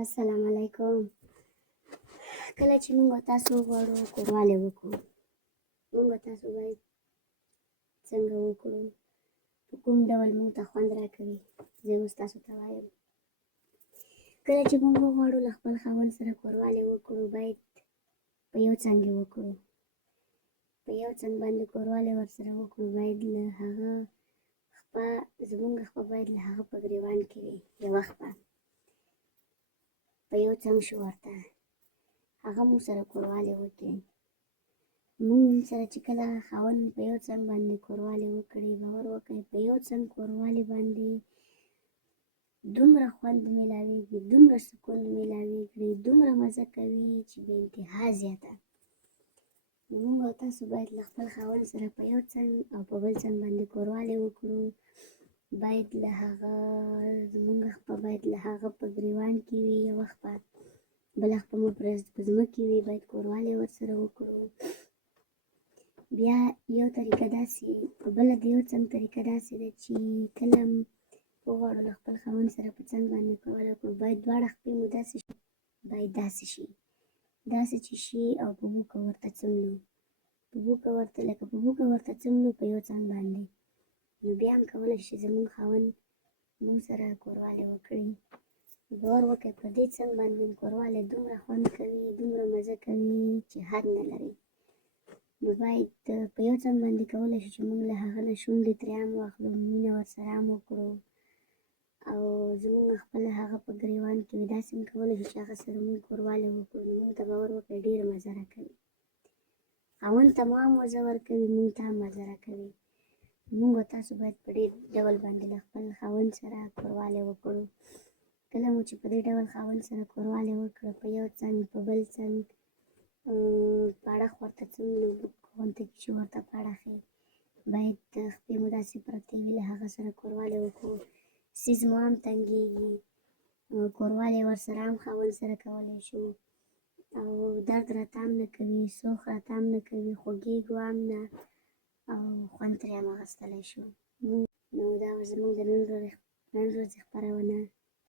السلام علیکم. کله چې موږ تاسو غواړو کوروالی وکړو، موږ تاسو باید څنګه وکړو، په کوم ډول موږ ته خوند راکوي. زه اوس تاسو ته وایم، کله چې موږ وغواړو له خپل خاوند سره کوروالی وکړو، باید په یو څنګ یې وکړو. په یو څنګ باندې کوروالی ورسره وکړو، باید له هغه خپه، زموږ خپه باید له هغه په ګریوان کې وي. یوه خپه په یو څنګ شو ورته، هغه موږ سره کوروالی وکړي. موږ سره چې کله خاوند په یو څنګ باندې کوروالی وکړي، باور وکړئ په یو څنګ کوروالی باندې دومره خوند میلاویږي، دومره سکون میلاویږي، دومره مزه کوي چې بې انتها زیاته. نو موږ او تاسو باید له خپل خاوند سره په یو څنګ او په بل څنګ باندې کوروالی وکړو. باید له هغه، زموږ خپه باید له هغه په ګریوان کې وي، یوه خپه، بله خپه مو په ځمکې وي، باید کوروالی ورسره وکړو. بیا یو طریقه داسې، بله د یو څنګ طریقه داسې ده چې کله وغواړو له خپل خاوند سره په څنګ باندې کوروالی وکړو، باید دواړه خپې مو داسې شي، باید داسې شي، داسې چې شي او په بوکه ورته څملو، په بوکه ورته، لکه په بوکه ورته څملو په یو څنګ باندې. نو بیا هم کولی شي زموږ خاوند موږ سره کوروالی وکړي. باور وکړئ په دې څنګ باندې کوروالی دومره خوند کوي، دومره مزه کوي چې حد نه لري. نو باید په یو څنګ باندې کولی شو چې موږ له هغه نه شونډې ترې هم واخلو، مینه ورسره هم وکړو، او زموږ خپل هغه په ګریوان کې وي. داسې هم کولی شو چې هغه سره موږ کوروالی وکړو. نو موږ ته باور وکړئ ډېره مزه راکوي. خاوند ته مو هم مزه ورکوي، موږ ته هم مزه راکوي. موږ او تاسو باید په دې ډول باندې له خپل خاوند سره کوروالی وکړو. کله مو چې په دې ډول خاوند سره کوروالی وکړو، په یو څنګ په بل څنګ په اړخ ورته څملو، غونته کې چې ورته په اړخ یې باید خپې مو داسې پرتې وي، له هغه سره کوروالی وکړو. سیز مو هم تنګېږي، کوروالی ورسره هم خاوند سره کولی شو، او درد راته هم نه کوي، سوخ راته هم نه کوي، خوږېږو هم نه، او خوند ترې هم اخیستلی شو. نو دا زموږ د نن ورځې خپرونه